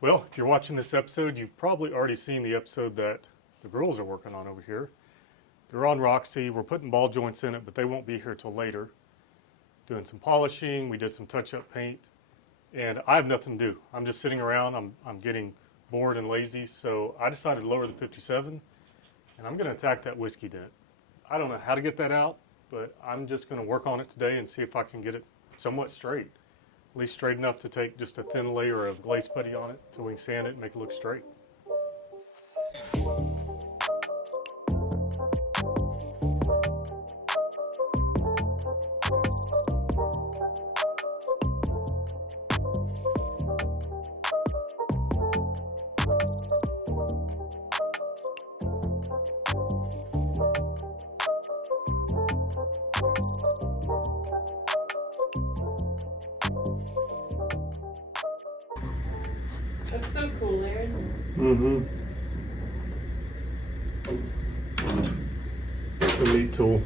Well, if you're watching this episode, you've probably already seen the episode that the girls are working on over here. They're on Roxy. We're putting ball joints in it, but they won't be here till later. Doing some polishing. We did some touch-up paint. And I have nothing to do. I'm just sitting around. I'm getting bored and lazy, so I decided to lower the 57, and I'm going to attack that whiskey dent. I don't know how to get that out, but I'm just going to work on it today and see if I can get it somewhat straight. At least straight enough to take just a thin layer of glaze putty on it so we can sand it and make it look straight. That's so cool, Aaron. It's a neat tool.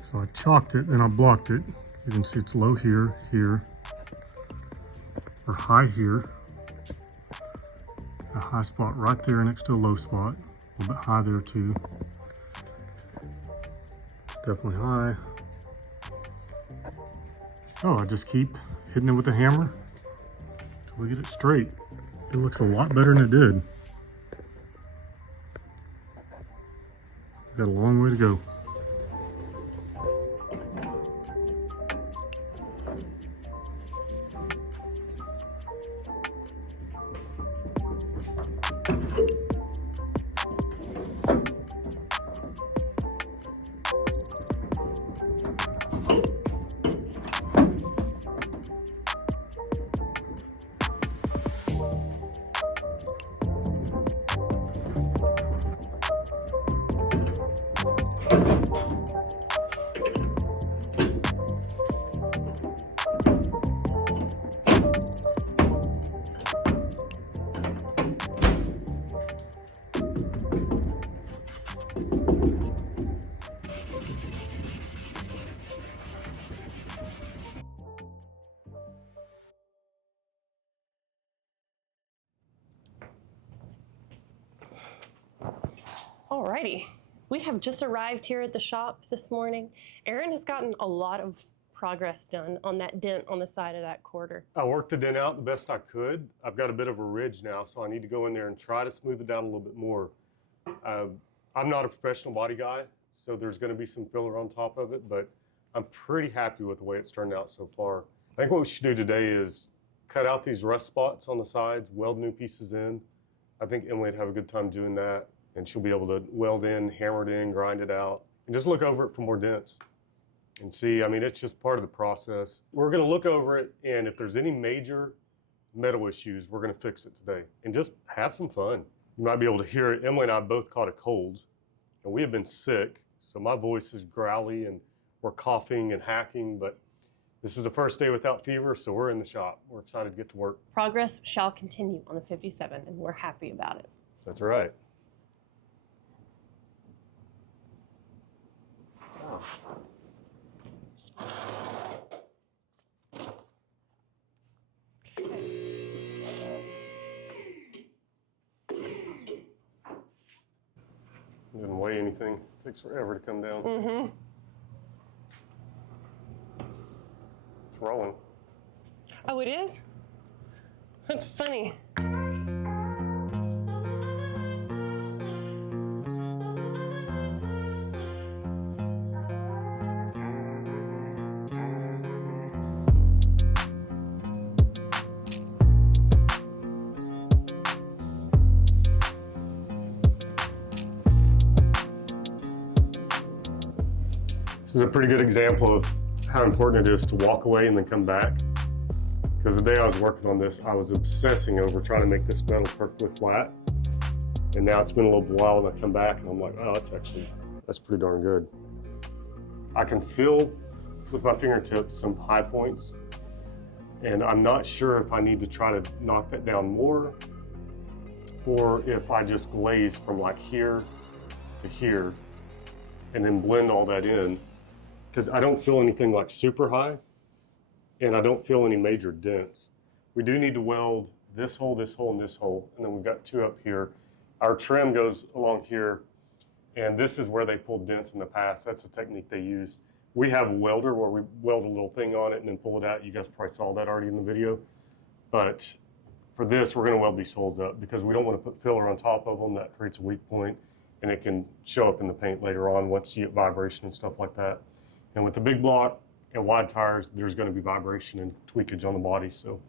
So I chalked it, then I blocked it. You can see it's low here, here, or high here. A high spot right there next to a low spot. A little bit high there too. It's definitely high. So I just keep hitting it with a hammer until we get it straight. It looks a lot better than it did. We've got a long way to go. Alrighty, we have just arrived here at the shop this morning. Aaron has gotten a lot of progress done on that dent on the side of that quarter. I worked the dent out the best I could. I've got a bit of a ridge now, so I need to go in there and try to smooth it down a little bit more. I'm not a professional body guy, so there's going to be some filler on top of it, but I'm pretty happy with the way it's turned out so far. I think what we should do today is cut out these rust spots on the sides, weld new pieces in. I think Emily would have a good time doing that, and she'll be able to weld in, hammer it in, grind it out, and just look over it for more dents and see. I mean, it's just part of the process. We're going to look over it, and if there's any major metal issues, we're going to fix it today and just have some fun. You might be able to hear it. Emily and I both caught a cold, and we have been sick, so my voice is growly, and we're coughing and hacking, but this is the first day without fever, so we're in the shop. We're excited to get to work. Progress shall continue on the 57, and we're happy about it. That's right. Didn't weigh anything. It takes forever to come down. Mm-hmm. It's rolling. Oh, it is? That's funny. This is a pretty good example of how important it is to walk away and then come back. Because the day I was working on this, I was obsessing over trying to make this metal perfectly flat. And now it's been a little while and I come back and I'm like, oh, that's pretty darn good. I can feel with my fingertips some high points, and I'm not sure if I need to try to knock that down more or if I just glaze from like here to here and then blend all that in, because I don't feel anything like super high and I don't feel any major dents. We do need to weld this hole, this hole, and this hole, and then we've got two up here. Our trim goes along here, and this is where they pulled dents in the past. That's the technique they use. We have a welder where we weld a little thing on it and then pull it out. You guys probably saw that already in the video. But for this, we're gonna weld these holes up because we don't want to put filler on top of them. That creates a weak point, and it can show up in the paint later on once you get vibration and stuff like that. And with the big block and wide tires, there's gonna be vibration and tweakage on the body. So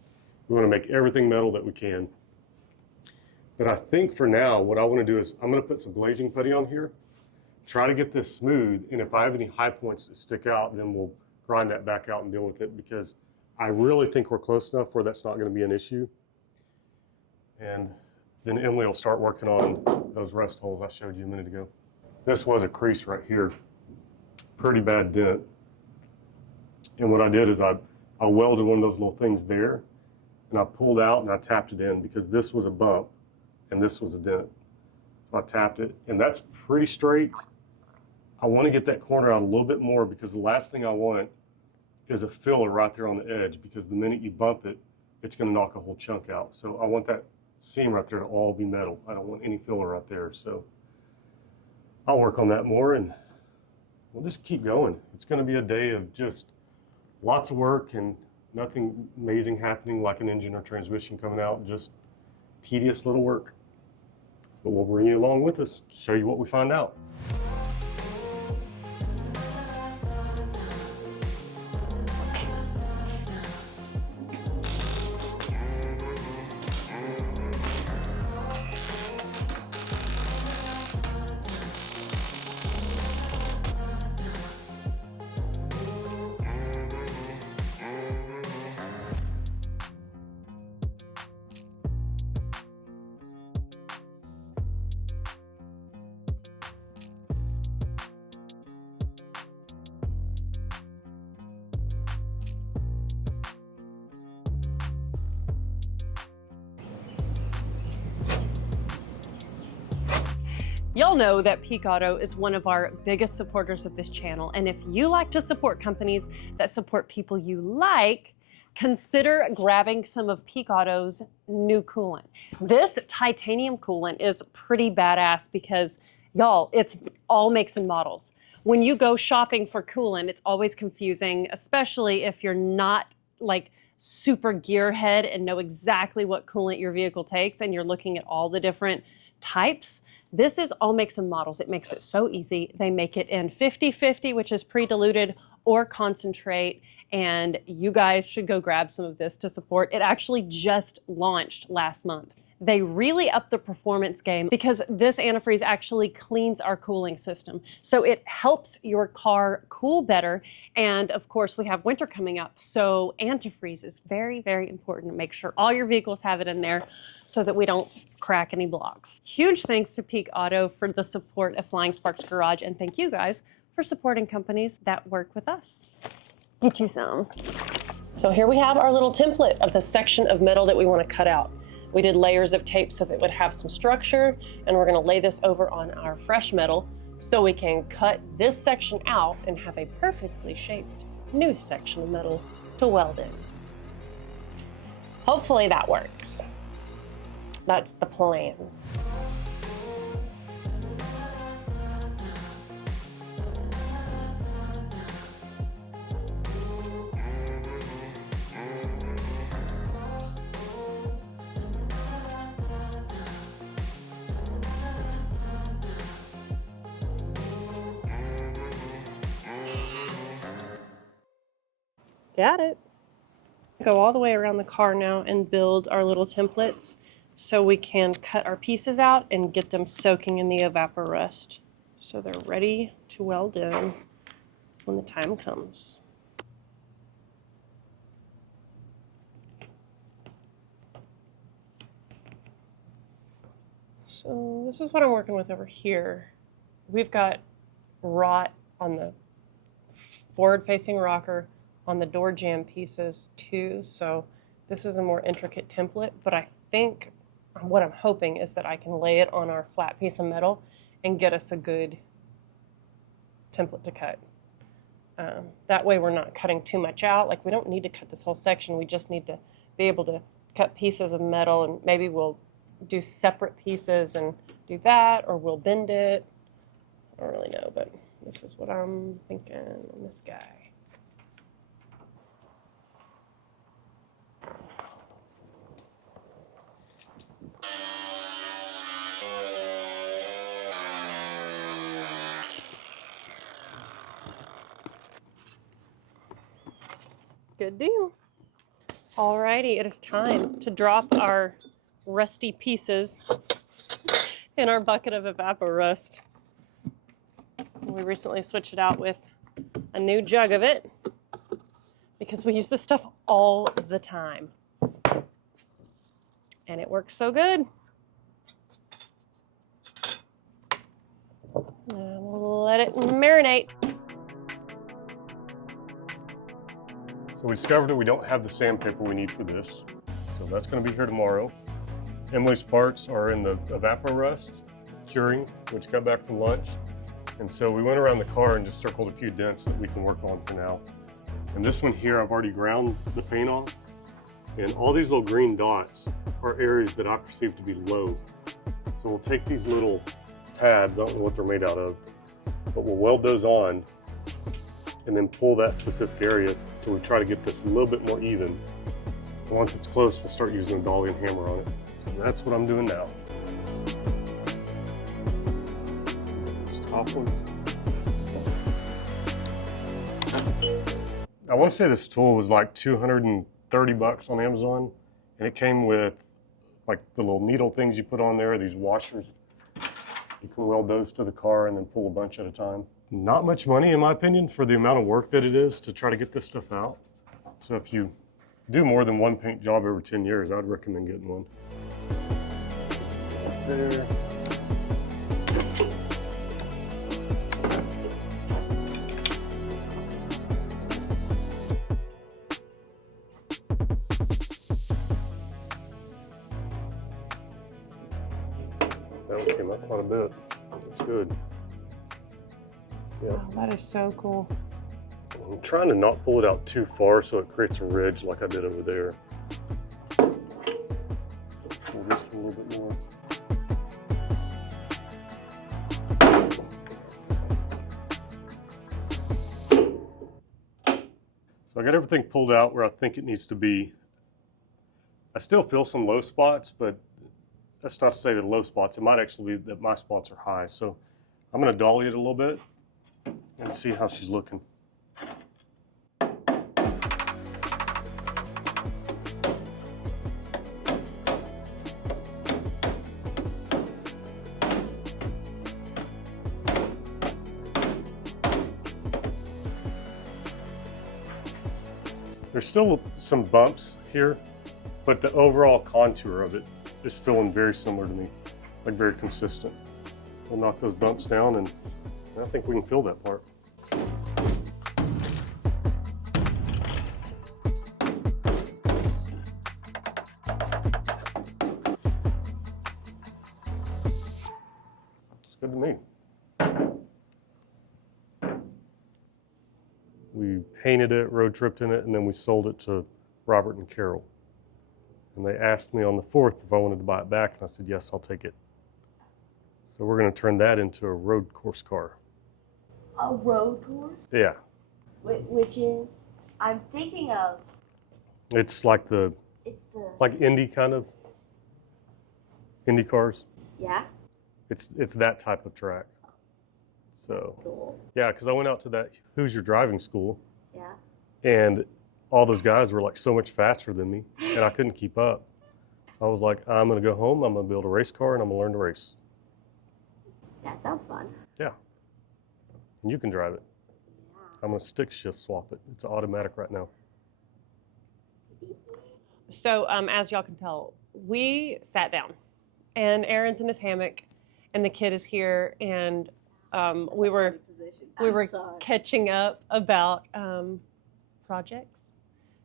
we wanna make everything metal that we can. But I think for now, what I want to do is I'm going to put some glazing putty on here, try to get this smooth, and if I have any high points that stick out, then we'll grind that back out and deal with it, because I really think we're close enough where that's not going to be an issue. And then Emily will start working on those rust holes I showed you a minute ago. This was a crease right here, pretty bad dent. And what I did is I welded one of those little things there, and I pulled out and I tapped it in because this was a bump. And this was a dent. So I tapped it, and that's pretty straight. I want to get that corner out a little bit more because the last thing I want is a filler right there on the edge, because the minute you bump it, it's going to knock a whole chunk out. So I want that seam right there to all be metal. I don't want any filler right there. So I'll work on that more, and we'll just keep going. It's going to be a day of just lots of work and nothing amazing happening like an engine or transmission coming out, just tedious little work. But we'll bring you along with us, show you what we find out. Y'all know that Peak Auto is one of our biggest supporters of this channel, and if you like to support companies that support people you like, consider grabbing some of Peak Auto's new coolant. This titanium coolant is pretty badass because, y'all, it's all makes and models. When you go shopping for coolant, it's always confusing, especially if you're not like super gearhead and know exactly what coolant your vehicle takes and you're looking at all the different types. This is all makes and models. It makes it so easy. They make it in 50/50, which is pre-diluted, or concentrate, and you guys should go grab some of this to support. It actually just launched last month. They really upped the performance game because this antifreeze actually cleans our cooling system. So it helps your car cool better. And of course, we have winter coming up. So antifreeze is very, very important to make sure all your vehicles have it in there so that we don't crack any blocks. Huge thanks to Peak Auto for the support of Flying Sparks Garage. And thank you guys for supporting companies that work with us. Get you some. So here we have our little template of the section of metal that we want to cut out. We did layers of tape so that it would have some structure, and we're going to lay this over on our fresh metal so we can cut this section out and have a perfectly shaped new section of metal to weld in. Hopefully that works. That's the plan. Got it. Go all the way around the car now and build our little templates so we can cut our pieces out and get them soaking in the evaporust so they're ready to weld in when the time comes. So this is what I'm working with over here. We've got wrought on the forward-facing rocker, on the door jamb pieces too. So this is a more intricate template, but I think what I'm hoping is that I can lay it on our flat piece of metal and get us a good template to cut. That way we're not cutting too much out. Like, we don't need to cut this whole section. We just need to be able to cut pieces of metal, and maybe we'll do separate pieces and do that, or we'll bend it. I don't really know, but this is what I'm thinking on this guy. Good deal. Alrighty, it is time to drop our rusty pieces in our bucket of Evapo-Rust. We recently switched it out with a new jug of it because we use this stuff all the time. And it works so good. And we'll let it marinate. So we discovered that we don't have the sandpaper we need for this. So that's going to be here tomorrow. Emily's parts are in the Evapo-Rust curing, which got back from lunch. And so we went around the car and just circled a few dents that we can work on for now. And this one here, I've already ground the paint off. And all these little green dots are areas that I perceive to be low. So we'll take these little tabs, I don't know what they're made out of, but we'll weld those on and then pull that specific area till we try to get this a little bit more even. And once it's close, we'll start using a dolly and hammer on it. And that's what I'm doing now. This top one. I want to say this tool was like $230 on Amazon, and it came with like the little needle things you put on there, these washers. You can weld those to the car and then pull a bunch at a time. Not much money, in my opinion, for the amount of work that it is to try to get this stuff out. So if you do more than one paint job every 10 years, I'd recommend getting one. Right there. That one came up quite a bit. That's good. Yep. Wow, that is so cool. I'm trying to not pull it out too far so it creates a ridge like I did over there. Pull this a little bit more. So I got everything pulled out where I think it needs to be. I still feel some low spots, but that's not to say that low spots. It might actually be that my spots are high. So I'm going to dolly it a little bit and see how she's looking. There's still some bumps here, but the overall contour of it is feeling very similar to me, like very consistent. We'll knock those bumps down and I think we can fill that part. It's good to me. We painted it, road tripped in it, and then we sold it to Robert and Carol. And they asked me on the 4th if I wanted to buy it back, and I said, yes, I'll take it. So we're going to turn that into a road course car. A road course? Yeah. Which is, I'm thinking of. It's like like Indy kind of. Indy cars. Yeah? It's that type of track. So, Cool. yeah, because I went out to that Who's Your Driving school, Yeah. and all those guys were like so much faster than me, and I couldn't keep up. So I was like, I'm going to go home, I'm going to build a race car, and I'm going to learn to race. That sounds fun. Yeah. And you can drive it. Yeah. I'm going to stick shift swap it. It's automatic right now. So as y'all can tell, we sat down and Aaron's in his hammock, and the kid is here, and we were catching up about projects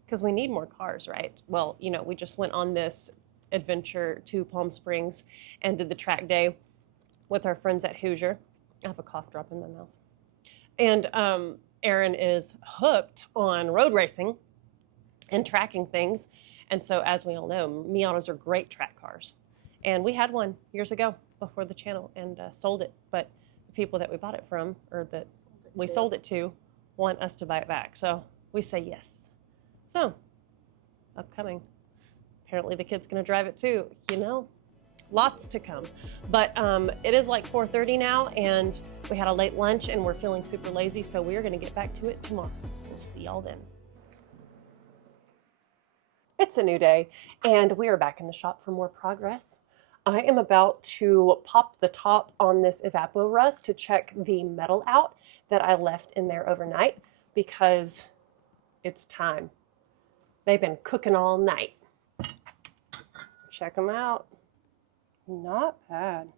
because we need more cars, right? Well, you know, we just went on this adventure to Palm Springs and did the track day with our friends at Hoosier. I have a cough drop in my mouth. And Aaron is hooked on road racing and tracking things. And so, as we all know, Miatas are great track cars. And we had one years ago before the channel and sold it. But the people that we bought it from, or that we sold it to, want us to buy it back. So we say yes. So, upcoming. Apparently the kid's gonna drive it too. You know, lots to come. But it is like 4:30 now, and we had a late lunch, and we're feeling super lazy, so we're gonna get back to it tomorrow. We'll see y'all then. It's a new day, and we are back in the shop for more progress. I am about to pop the top on this Evapor Rust to check the metal out that I left in there overnight, because it's time. They've been cooking all night. Check them out. Not bad.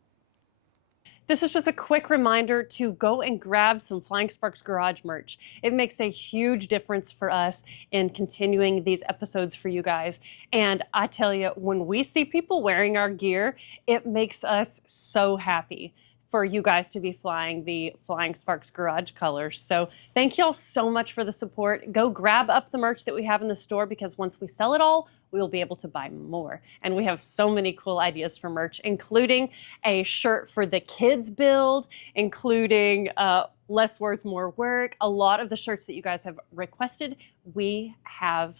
This is just a quick reminder to go and grab some Flying Sparks Garage merch. It makes a huge difference for us in continuing these episodes for you guys. And I tell you, when we see people wearing our gear, it makes us so happy for you guys to be flying the Flying Sparks Garage colors. So thank y'all so much for the support. Go grab up the merch that we have in the store, because once we sell it all, we will be able to buy more. And we have so many cool ideas for merch, including a shirt for the kids build, including less words, more work. A lot of the shirts that you guys have requested, we have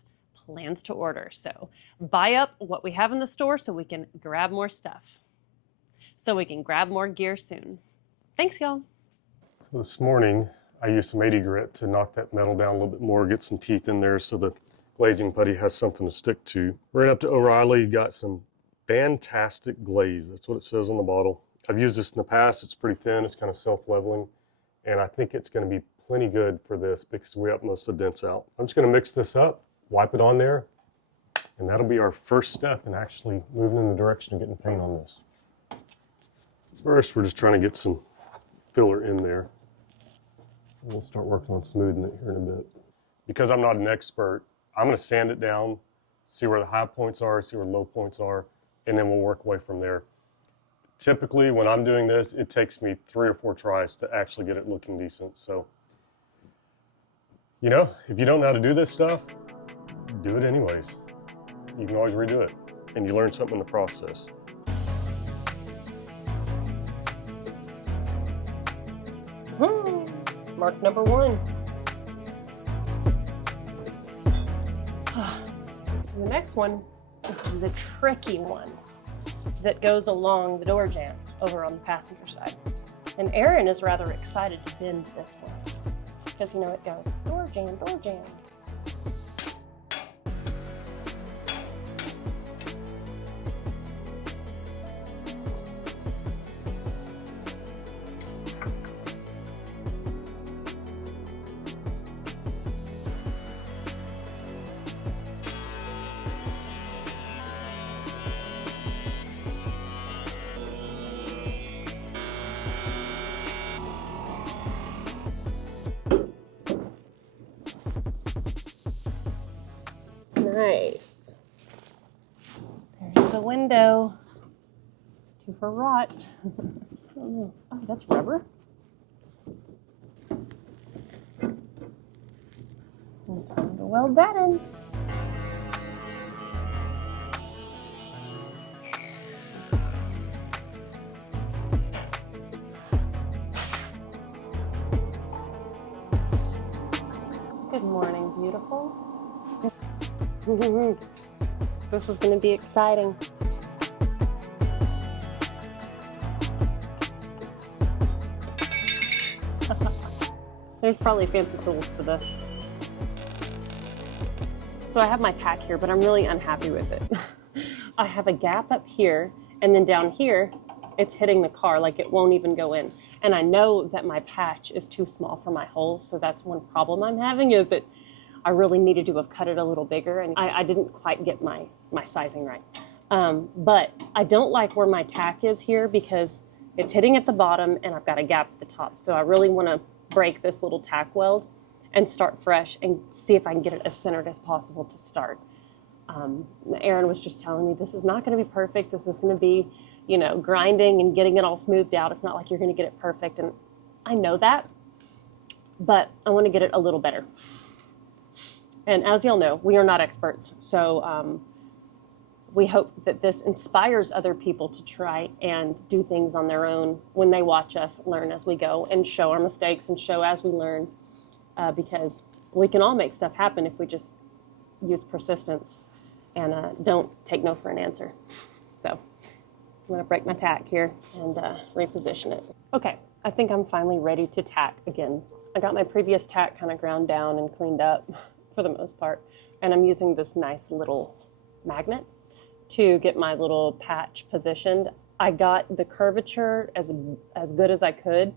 plans to order. So buy up what we have in the store so we can grab more stuff, so we can grab more gear soon. Thanks, y'all. So this morning, I used some 80 grit to knock that metal down a little bit more, get some teeth in there so the glazing putty has something to stick to. Ran up to O'Reilly, got some fantastic glaze. That's what it says on the bottle. I've used this in the past. It's pretty thin. It's kind of self-leveling. And I think it's going to be plenty good for this because we have most of the dents out. I'm just going to mix this up, wipe it on there, and that'll be our first step in actually moving in the direction of getting paint on this. First, we're just trying to get some filler in there. We'll start working on smoothing it here in a bit. Because I'm not an expert, I'm going to sand it down, see where the high points are, see where the low points are, and then we'll work away from there. Typically, when I'm doing this, it takes me 3 or 4 tries to actually get it looking decent. So, you know, if you don't know how to do this stuff, do it anyways. You can always redo it, and you learn something in the process. Mark number 1. So the next one is the tricky one that goes along the door jamb over on the passenger side. And Aaron is rather excited to bend this one because, you know, it goes door jamb, door jamb. Nice. There's a window. 2 for rot. Oh, that's rubber. And time to weld that in. Good morning, beautiful. This is going to be exciting. There's probably fancy tools for this. So I have my tack here, but I'm really unhappy with it. I have a gap up here, and then down here, it's hitting the car, like it won't even go in. And I know that my patch is too small for my hole, so that's one problem I'm having, is I really needed to have cut it a little bigger, and I didn't quite get my sizing right. But I don't like where my tack is here because it's hitting at the bottom and I've got a gap at the top. So I really want to break this little tack weld and start fresh and see if I can get it as centered as possible to start. Aaron was just telling me this is not going to be perfect. This is going to be, you know, grinding and getting it all smoothed out. It's not like you're going to get it perfect. And I know that, but I want to get it a little better. And as y'all know, we are not experts. So we hope that this inspires other people to try and do things on their own when they watch us learn as we go and show our mistakes and show as we learn, because we can all make stuff happen if we just use persistence and don't take no for an answer. So I'm gonna break my tack here and reposition it. Okay, I think I'm finally ready to tack again. I got my previous tack kind of ground down and cleaned up for the most part, and I'm using this nice little magnet to get my little patch positioned. I got the curvature as good as I could,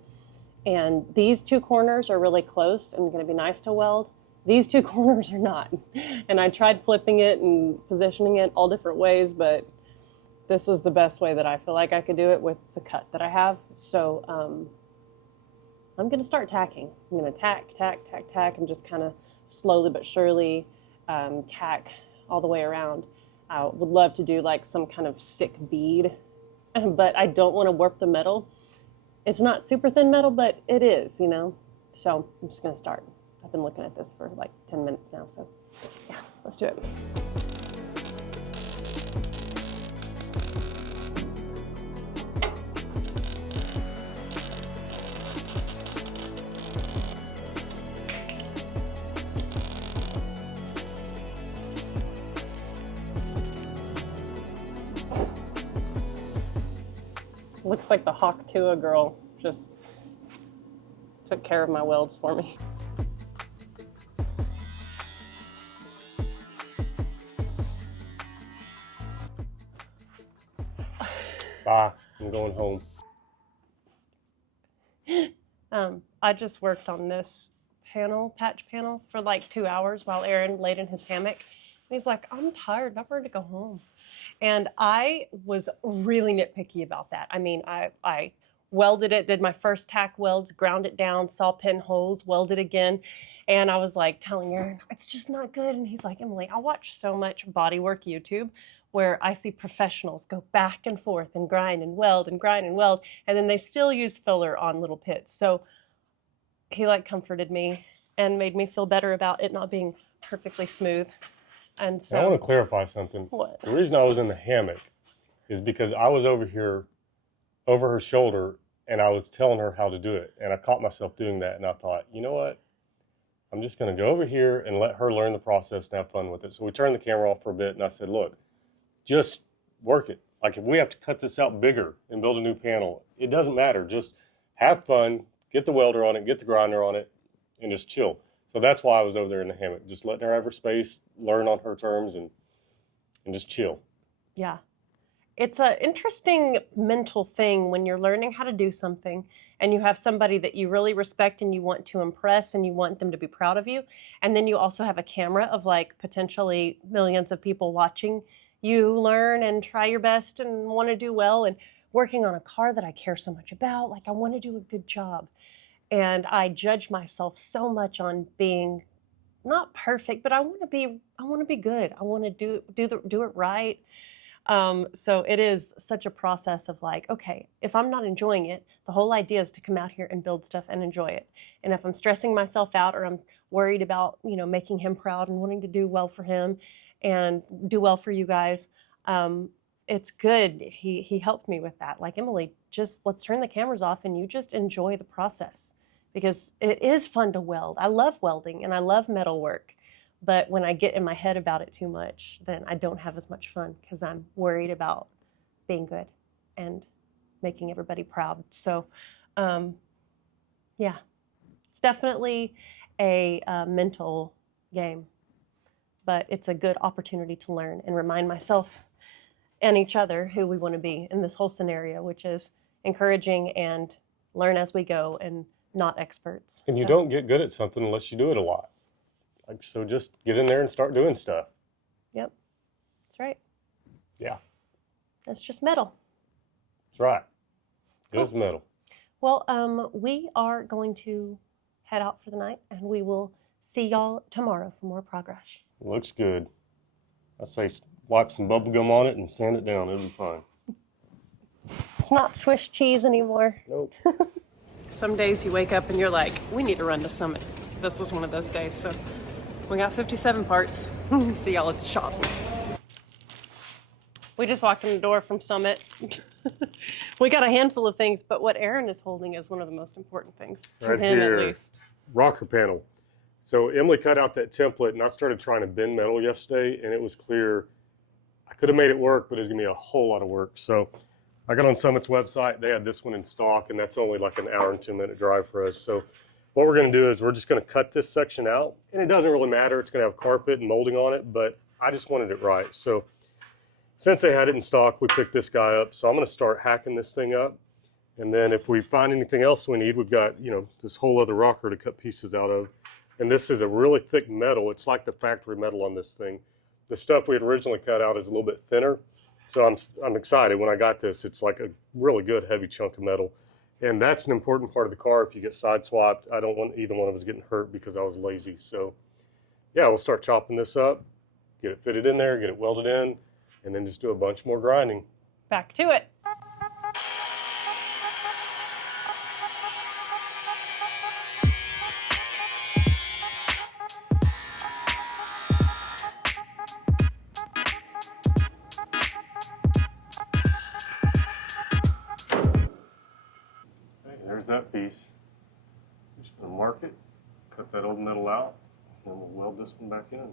and these two corners are really close and gonna be nice to weld. These two corners are not. And I tried flipping it and positioning it all different ways, but this was the best way that I feel like I could do it with the cut that I have. So I'm gonna start tacking. I'm gonna tack, and just kind of slowly but surely tack all the way around. I would love to do like some kind of sick bead, but I don't want to warp the metal. It's not super thin metal, but it is, you know? So I'm just gonna start. I've been looking at this for like 10 minutes now, so yeah, let's do it. Looks like the Hawk Tua girl just took care of my welds for me. Bye. I'm going home. I just worked on this patch panel, for like 2 hours while Aaron laid in his hammock. And he's like, I'm tired, I'm ready to go home. And I was really nitpicky about that. I mean, I welded it, did my first tack welds, ground it down, saw pinholes, welded again. And I was like telling Aaron, it's just not good. And he's like, Emily, I watch so much bodywork YouTube where I see professionals go back and forth and grind and weld and grind and weld, and then they still use filler on little pits. So he like comforted me and made me feel better about it not being perfectly smooth. And so Now, I want to clarify something. What? The reason I was in the hammock is because I was over here, over her shoulder, and I was telling her how to do it. And I caught myself doing that, and I thought, you know what? I'm just going to go over here and let her learn the process and have fun with it. So we turned the camera off for a bit, and I said, look, just work it. Like if we have to cut this out bigger and build a new panel, it doesn't matter. Just have fun, get the welder on it, get the grinder on it, and just chill. So that's why I was over there in the hammock, just letting her have her space, learn on her terms, and just chill. Yeah. It's an interesting mental thing when you're learning how to do something and you have somebody that you really respect and you want to impress and you want them to be proud of you. And then you also have a camera of like potentially millions of people watching you learn and try your best and want to do well, and working on a car that I care so much about. Like I want to do a good job. And I judge myself so much on being not perfect, but I want to be good. I want to do it right. So it is such a process of like, okay, if I'm not enjoying it, the whole idea is to come out here and build stuff and enjoy it. And if I'm stressing myself out or I'm worried about, you know, making him proud and wanting to do well for him and do well for you guys, it's good. He helped me with that. Like, Emily, just let's turn the cameras off and you just enjoy the process, because it is fun to weld. I love welding and I love metal work. But when I get in my head about it too much, then I don't have as much fun because I'm worried about being good and making everybody proud. So, yeah, it's definitely a mental game, but it's a good opportunity to learn and remind myself and each other who we want to be in this whole scenario, which is encouraging and learn as we go and not experts. And you don't get good at something unless you do it a lot. So just get in there and start doing stuff. Yep, that's right. Yeah. It's just metal. That's right. Good as metal. Well, we are going to head out for the night, and we will see y'all tomorrow for more progress. Looks good. I say wipe some bubble gum on it and sand it down. It'll be fine. It's not Swiss cheese anymore. Nope. Some days you wake up and you're like, we need to run to Summit. This was one of those days, so we got 57 parts. See y'all at the shop. We just walked in the door from Summit. We got a handful of things, but what Aaron is holding is one of the most important things to Right him, here. at least. Rocker panel. So Emily cut out that template, and I started trying to bend metal yesterday, and it was clear I could have made it work, but it's going to be a whole lot of work. So I got on Summit's website. They had this one in stock, and that's only like an hour and 2-minute drive for us. So what we're going to do is we're just going to cut this section out, and it doesn't really matter. It's going to have carpet and molding on it, but I just wanted it right. So since they had it in stock, we picked this guy up. So I'm going to start hacking this thing up. And then if we find anything else we need, we've got, you know, this whole other rocker to cut pieces out of. And this is a really thick metal. It's like the factory metal on this thing. The stuff we had originally cut out is a little bit thinner. So I'm excited. When I got this, it's like a really good heavy chunk of metal. And that's an important part of the car. If you get side swapped, I don't want either one of us getting hurt because I was lazy. So yeah, we'll start chopping this up, get it fitted in there, get it welded in, and then just do a bunch more grinding. Back to it. Okay, there's that piece. Just gonna mark it, cut that old metal out, and then we'll weld this one back in.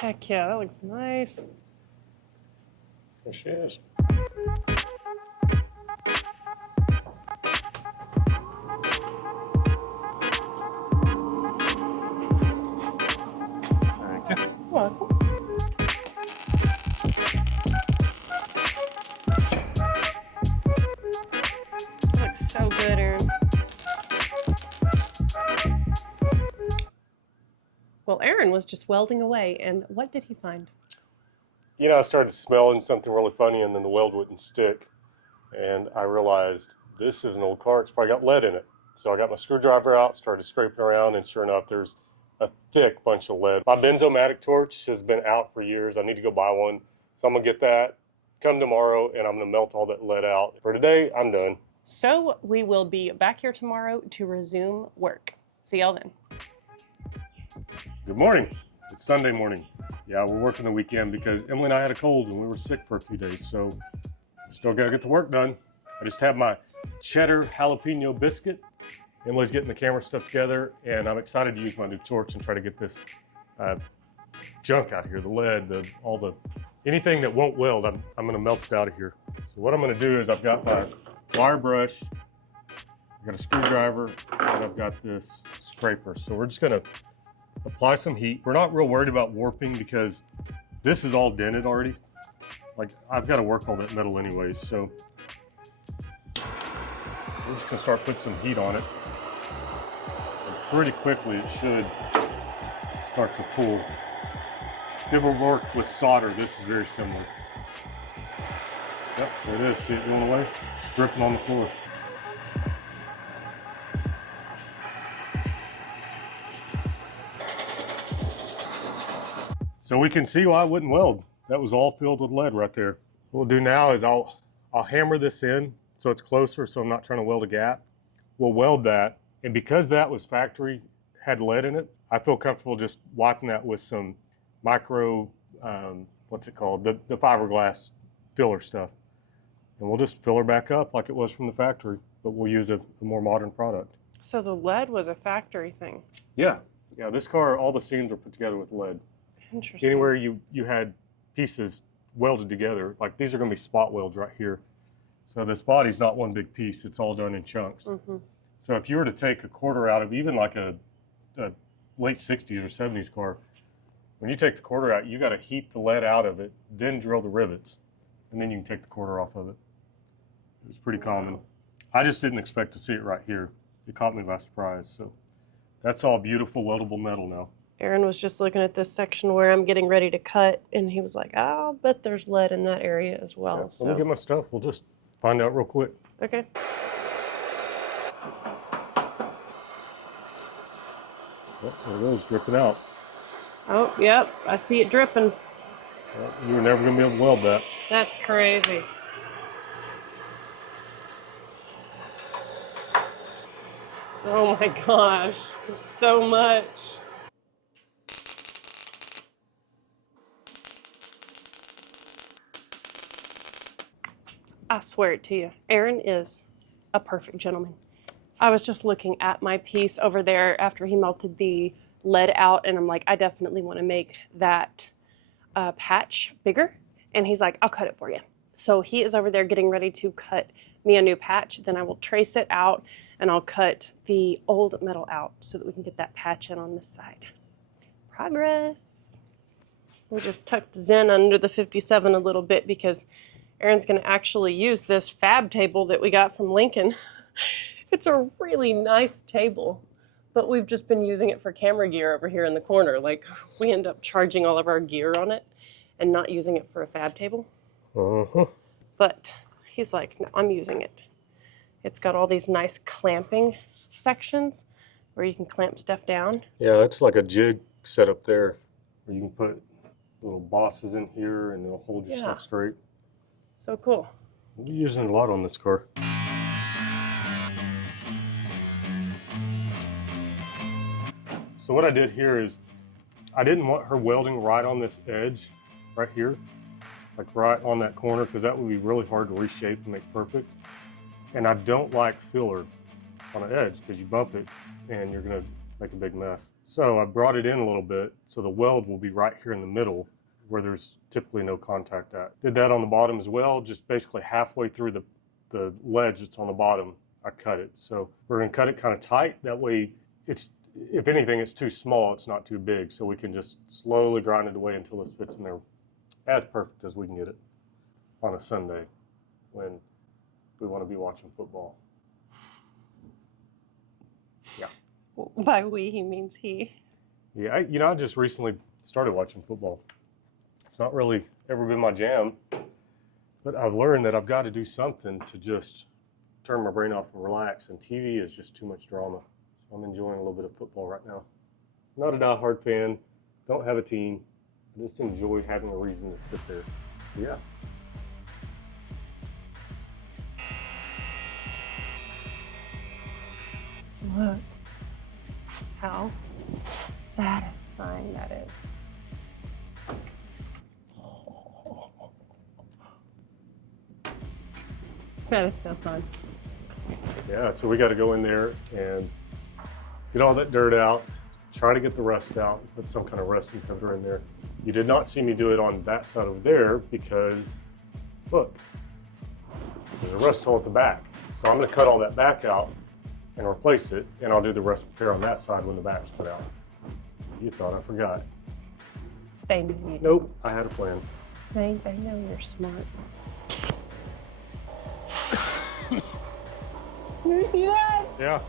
Heck yeah, that looks nice. There she is. Thank you. Welcome. Looks so good, Aaron. Well, Aaron was just welding away, and what did he find? You know, I started smelling something really funny, and then the weld wouldn't stick. And I realized this is an old car. It's probably got lead in it. So I got my screwdriver out, started scraping around, and sure enough, there's a thick bunch of lead. My Benzomatic torch has been out for years. I need to go buy one. So I'm going to get that, come tomorrow, and I'm going to melt all that lead out. For today, I'm done. So we will be back here tomorrow to resume work. See y'all then. Good morning. It's Sunday morning. Yeah, we're working the weekend because Emily and I had a cold and we were sick for a few days. So still got to get the work done. I just have my cheddar jalapeno biscuit. Emily's getting the camera stuff together, and I'm excited to use my new torch and try to get this junk out of here, the lead, anything that won't weld, I'm going to melt it out of here. So what I'm going to do is I've got my wire brush, I've got a screwdriver, and I've got this scraper. So we're just going to apply some heat. We're not real worried about warping because this is all dented already. Like, I've got to work all that metal anyways, so we're just gonna start putting some heat on it. And pretty quickly it should start to pull. If you ever worked with solder, this is very similar. Yep, there it is. See it going away? It's dripping on the floor. So we can see why it wouldn't weld. That was all filled with lead right there. What we'll do now is I'll hammer this in so it's closer, so I'm not trying to weld a gap. We'll weld that, and because that was factory, had lead in it, I feel comfortable just wiping that with some micro, what's it called? The fiberglass filler stuff. And we'll just fill her back up like it was from the factory, but we'll use a more modern product. So the lead was a factory thing. Yeah, this car, all the seams are put together with lead. Interesting. Anywhere you had pieces welded together, like these are going to be spot welds right here. So this body's not one big piece, it's all done in chunks. Mm-hmm. So if you were to take a quarter out of even like a late 60s or 70s car, when you take the quarter out, you got to heat the lead out of it, then drill the rivets. and then you can take the quarter off of it. It was pretty common. I just didn't expect to see it right here. It caught me by surprise. So that's all beautiful weldable metal now. Aaron was just looking at this section where I'm getting ready to cut, and he was like, I'll bet there's lead in that area as well. Yeah, so let me get my stuff. We'll just find out real quick. Okay. Oh, there it goes, dripping out. Oh, yep, I see it dripping. Well, you were never going to be able to weld that. That's crazy. Oh my gosh, so much. I swear it to you, Aaron is a perfect gentleman. I was just looking at my piece over there after he melted the lead out, and I'm like, I definitely want to make that patch bigger. And he's like, I'll cut it for you. So he is over there getting ready to cut me a new patch. Then I will trace it out, and I'll cut the old metal out so that we can get that patch in on this side. Progress. We just tucked Zen under the 57 a little bit because Aaron's going to actually use this fab table that we got from Lincoln. It's a really nice table, but we've just been using it for camera gear over here in the corner. Like, we end up charging all of our gear on it and not using it for a fab table. But he's like, no, I'm using it. It's got all these nice clamping sections where you can clamp stuff down. Yeah, it's like a jig set up there where you can put little bosses in here and it'll hold your stuff straight. So cool. We're using it a lot on this car. So what I did here is I didn't want her welding right on this edge right here, like right on that corner, because that would be really hard to reshape and make perfect. And I don't like filler on an edge because you bump it and you're going to make a big mess. So I brought it in a little bit so the weld will be right here in the middle where there's typically no contact at. Did that on the bottom as well, just basically halfway through the ledge that's on the bottom, I cut it. So we're going to cut it kind of tight. That way it's, if anything, it's too small, it's not too big. So we can just slowly grind it away until this fits in there as perfect as we can get it on a Sunday when we want to be watching football. Yeah. By we, he means he. Yeah, I just recently started watching football. It's not really ever been my jam, but I've learned that I've got to do something to just turn my brain off and relax, and TV is just too much drama. So I'm enjoying a little bit of football right now. Not a diehard fan, don't have a team. I just enjoy having a reason to sit there. Yeah. Look how satisfying that is. That is so fun. Yeah, so we got to go in there and get all that dirt out, try to get the rust out, put some kind of rusting cover in there. You did not see me do it on that side over there because, look, there's a rust hole at the back. So I'm going to cut all that back out and replace it, and I'll do the rust repair on that side when the back's cut out. You thought I forgot. They know you. Nope, I had a plan. They know you're smart. You see that? Yeah.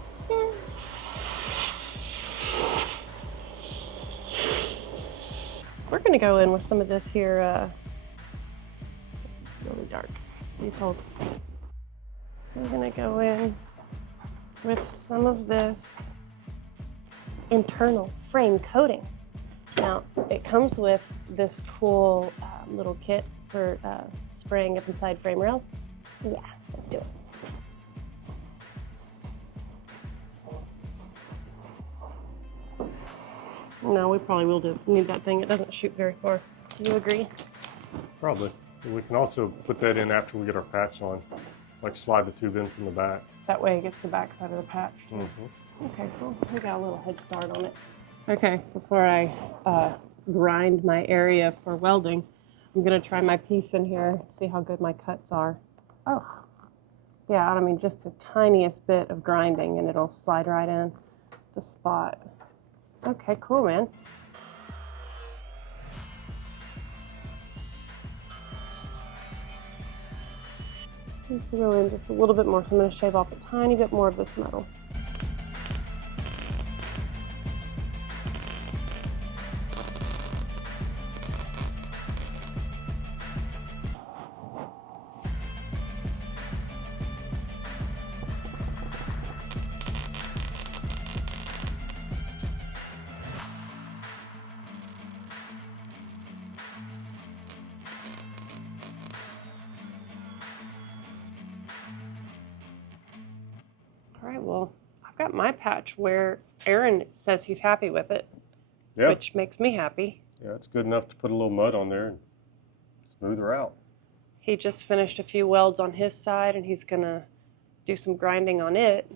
We're gonna go in with some of this here, it's really dark. Please hold. We're gonna go in with some of this internal frame coating. Now, it comes with this cool little kit for spraying up inside frame rails. Yeah, let's do it. No, we probably will need that thing. It doesn't shoot very far. Do you agree? Probably. We can also put that in after we get our patch on, like slide the tube in from the back. That way it gets the back side of the patch. Mm-hmm. Okay, cool. We got a little head start on it. Okay, before I grind my area for welding, I'm gonna try my piece in here, see how good my cuts are. Oh, yeah, I mean, just the tiniest bit of grinding and it'll slide right in the spot. Okay, cool, man. Just really just a little bit more. So I'm going to shave off a tiny bit more of this metal. All right, well, I've got my patch where Aaron says he's happy with it, Yeah. which makes me happy. Yeah, it's good enough to put a little mud on there and smooth her out. He just finished a few welds on his side and he's gonna do some grinding on it,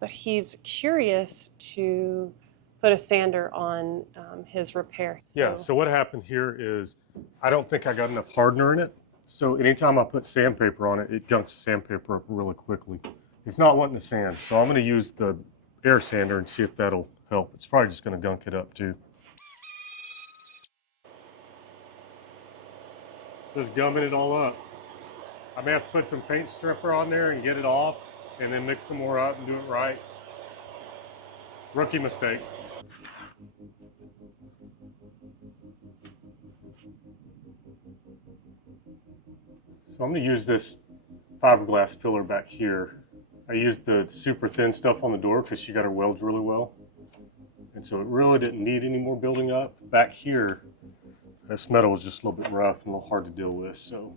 but he's curious to put a sander on his repair. Yeah, so what happened here is I don't think I got enough hardener in it. So anytime I put sandpaper on it, it gunks the sandpaper up really quickly. It's not wanting to sand, so I'm going to use the air sander and see if that'll help. It's probably just going to gunk it up too. Just gumming it all up. I may have to put some paint stripper on there and get it off, and then mix some more up and do it right. Rookie mistake. So I'm going to use this fiberglass filler back here. I used the super thin stuff on the door because she got her welds really well. And so it really didn't need any more building up. Back here, this metal was just a little bit rough and a little hard to deal with. So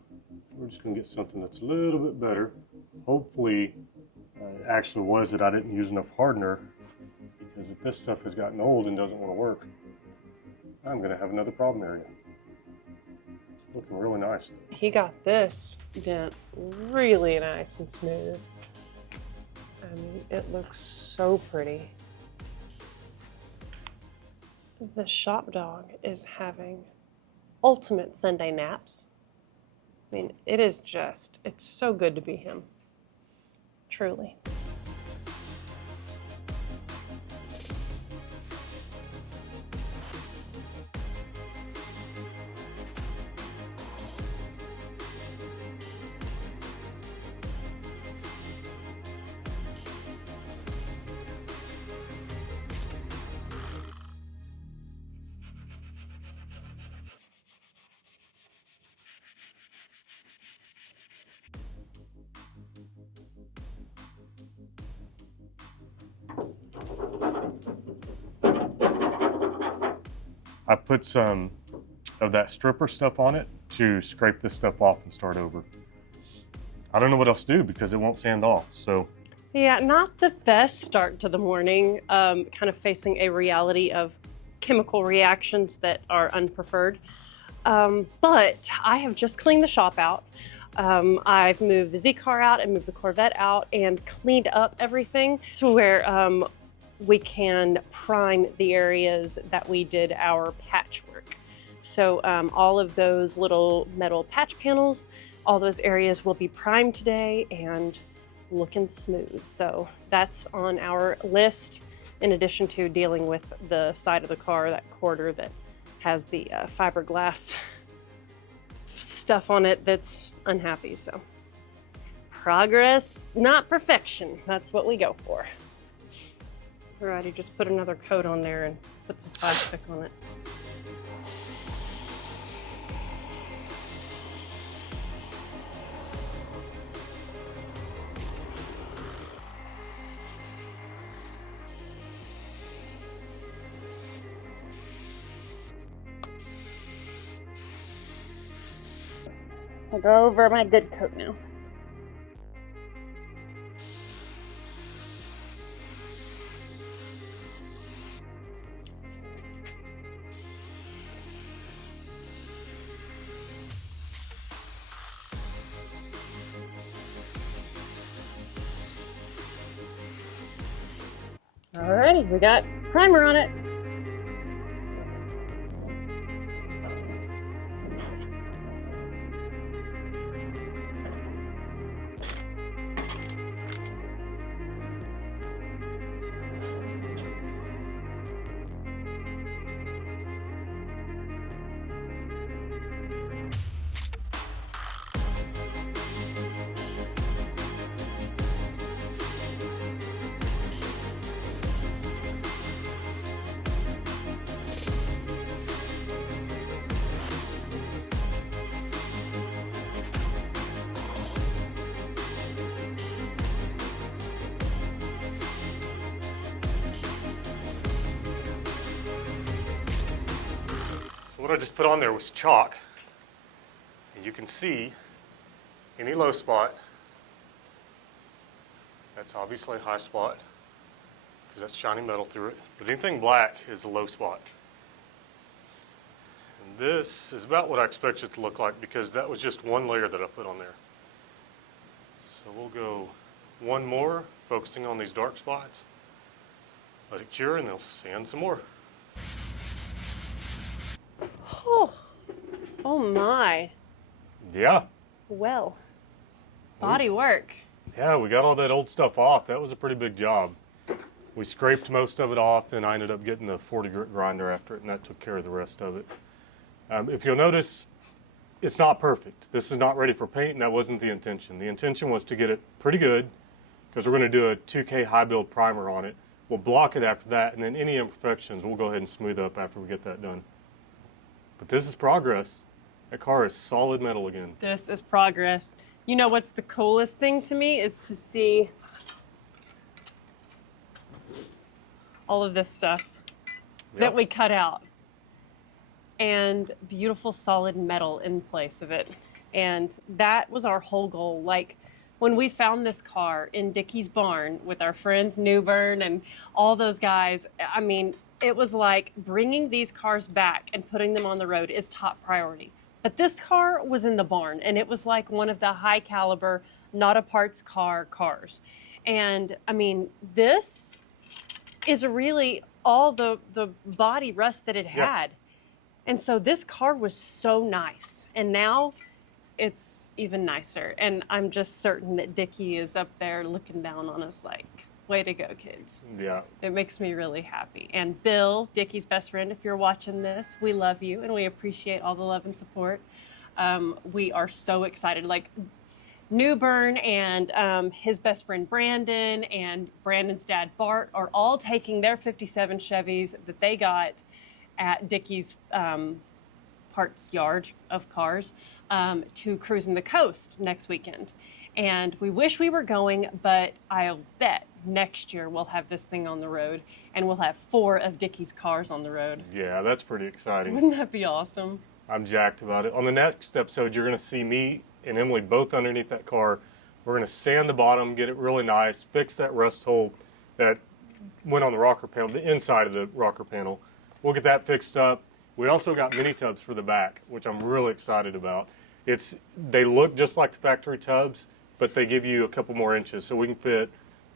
we're just going to get something that's a little bit better. Hopefully, it actually was that I didn't use enough hardener, because if this stuff has gotten old and doesn't want to work, I'm going to have another problem area. It's looking really nice. He got this dent really nice and smooth. I mean, it looks so pretty. The shop dog is having ultimate Sunday naps. I mean, it is just, it's so good to be him. Truly. I put some of that stripper stuff on it to scrape this stuff off and start over. I don't know what else to do because it won't sand off, so. Yeah, not the best start to the morning, kind of facing a reality of chemical reactions that are unpreferred. But I have just cleaned the shop out. I've moved the Z-Car out and moved the Corvette out and cleaned up everything to where we can prime the areas that we did our patchwork. So all of those little metal patch panels, all those areas will be primed today and looking smooth. So that's on our list, in addition to dealing with the side of the car, that quarter that has the fiberglass stuff on it that's unhappy. So progress, not perfection. That's what we go for. Alrighty, just put another coat on there and put some plastic on it. I'll go over my good coat now. Alrighty, we got primer on it. what I just put on there was chalk. And you can see any low spot. That's obviously a high spot because that's shiny metal through it. But anything black is a low spot. And this is about what I expect it to look like because that was just one layer that I put on there. So we'll go one more, focusing on these dark spots. Let it cure and they'll sand some more. Oh my. Yeah. Well, body work. Yeah, we got all that old stuff off. That was a pretty big job. We scraped most of it off, then I ended up getting the 40 grit grinder after it, and that took care of the rest of it. If you'll notice, it's not perfect. This is not ready for paint, and that wasn't the intention. The intention was to get it pretty good, because we're going to do a 2K high build primer on it. We'll block it after that, and then any imperfections we'll go ahead and smooth up after we get that done. But this is progress. That car is solid metal again. This is progress. You know what's the coolest thing to me is to see all of this stuff that we cut out and beautiful solid metal in place of it. And that was our whole goal. Like when we found this car in Dickie's barn with our friends Newbern and all those guys, I mean, it was like bringing these cars back and putting them on the road is top priority. But this car was in the barn, and it was like one of the high caliber, not a parts car cars. And I mean, this is really all the body rust that it had. And so this car was so nice. And now it's even nicer. And I'm just certain that Dickie is up there looking down on us like, way to go, kids. Yeah. It makes me really happy. And Bill, Dickie's best friend, if you're watching this, we love you and we appreciate all the love and support. We are so excited. Like Newbern and his best friend Brandon and Brandon's dad Bart are all taking their 57 Chevys that they got at Dickie's parts yard of cars to cruising the coast next weekend. And we wish we were going, but I'll bet next year we'll have this thing on the road and we'll have 4 of Dickie's cars on the road. Yeah, that's pretty exciting. Wouldn't that be awesome? I'm jacked about it. On the next episode, you're going to see me and Emily both underneath that car. We're going to sand the bottom, get it really nice, fix that rust hole that went on the rocker panel, the inside of the rocker panel. We'll get that fixed up. We also got mini tubs for the back, which I'm really excited about. They look just like the factory tubs, but they give you a couple more inches, so we can fit,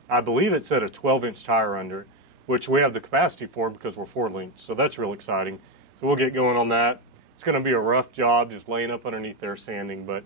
I believe it said a 12-inch tire under it, which we have the capacity for because we're 4-linked, so that's real exciting. So we'll get going on that. It's going to be a rough job just laying up underneath there sanding, but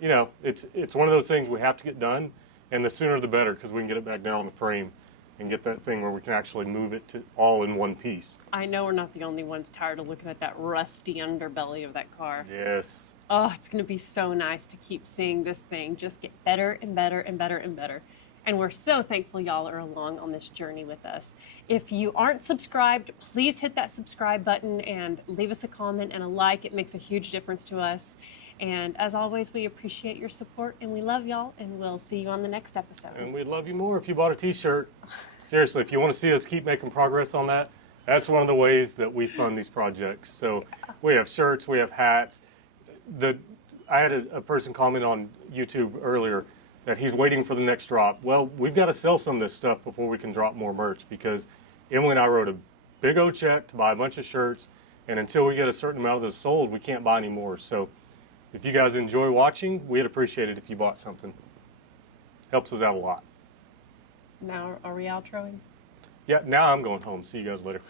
you know, it's one of those things we have to get done, and the sooner the better because we can get it back down on the frame and get that thing where we can actually move it to all in one piece. I know we're not the only ones tired of looking at that rusty underbelly of that car. Yes. Oh, it's going to be so nice to keep seeing this thing just get better and better and better and better. And we're so thankful y'all are along on this journey with us. If you aren't subscribed, please hit that subscribe button and leave us a comment and a like. It makes a huge difference to us. And as always, we appreciate your support and we love y'all, and we'll see you on the next episode. And we'd love you more if you bought a t-shirt. Seriously, if you want to see us keep making progress on that, that's one of the ways that we fund these projects. So we have shirts, we have hats. I had a person comment on YouTube earlier that he's waiting for the next drop. Well, we've got to sell some of this stuff before we can drop more merch because Emily and I wrote a big old check to buy a bunch of shirts, and until we get a certain amount of those sold, we can't buy any more. So if you guys enjoy watching, we'd appreciate it if you bought something. Helps us out a lot. Now, are we outroing? Yeah, now I'm going home. See you guys later.